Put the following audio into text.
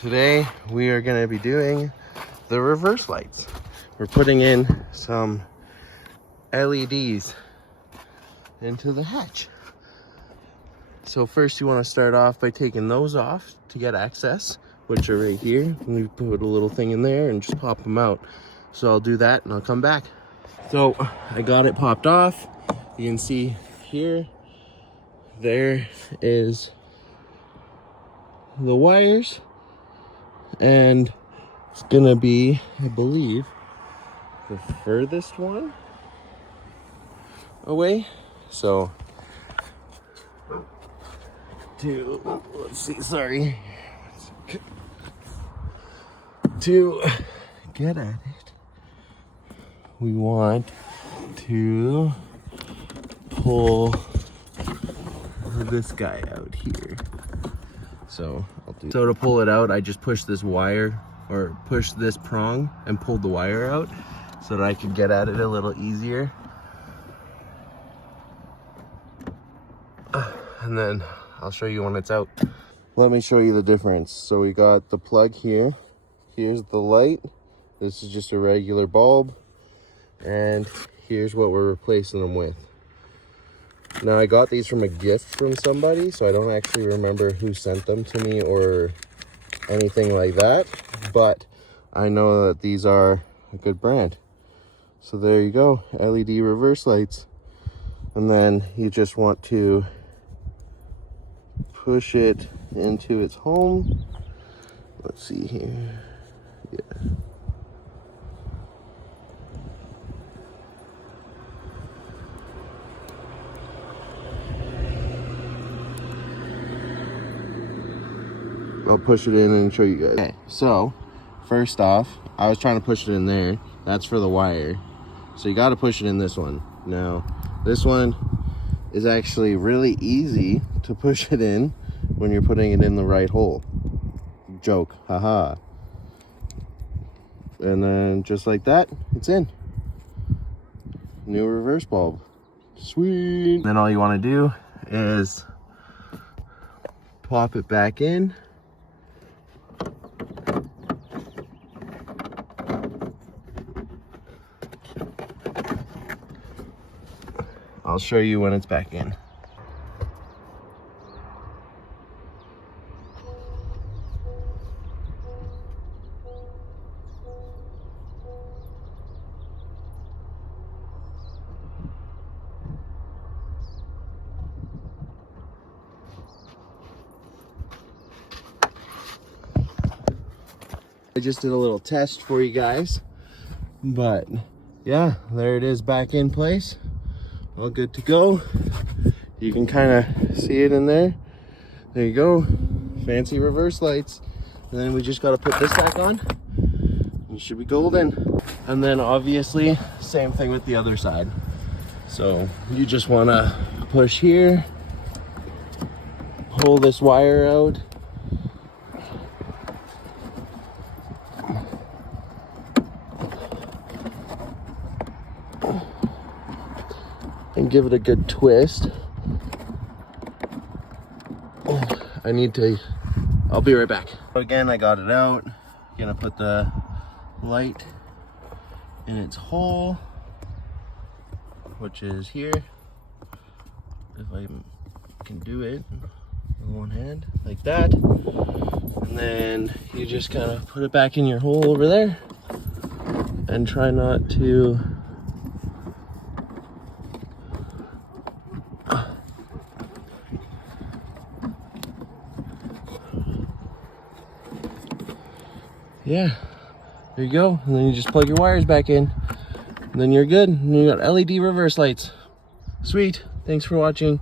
Today we are going to be doing the reverse lights. We're putting in some LEDs into the hatch. So first you want to start off by taking those off to get access, which are right here. And we put a little thing in there and just pop them out. So I'll do that and I'll come back. So I got it popped off. You can see here, there is the wires. And it's gonna be, I believe, the furthest one away. So let's see, sorry. To get at it, we want to pull this guy out here. So to pull it out, I just push this wire or push this prong and pulled the wire out so that I could get at it a little easier. And then I'll show you when it's out. Let me show you the difference. So we got the plug here. Here's the light. This is just a regular bulb. And here's what we're replacing them with. Now I got these from a gift from somebody, so I don't actually remember who sent them to me or anything like that, but I know that these are a good brand. So there you go, LED reverse lights. And then you just want to push it into its home. Let's see here. Yeah. I'll push it in and show you guys. Okay, so first off, I was trying to push it in there. That's for the wire. So you got to push it in this one. Now, this one is actually really easy to push it in when you're putting it in the right hole. Joke, haha. And then just like that, it's in. New reverse bulb. Sweet. Then all you want to do is pop it back in. I'll show you when it's back in. I just did a little test for you guys, but yeah, there it is back in place. All good to go. You can kind of see it in there. There you go. Fancy reverse lights. And then we just got to put this back on. You should be golden. And then obviously, same thing with the other side. So you just want to push here, pull this wire out. And give it a good twist. I'll be right back. Again, I got it out. Gonna put the light in its hole, which is here. If I can do it with one hand, like that. And then you just kind of put it back in your hole over there and try not to yeah, there you go. And then you just plug your wires back in, and then you're good. And you got LED reverse lights. Sweet. Thanks for watching.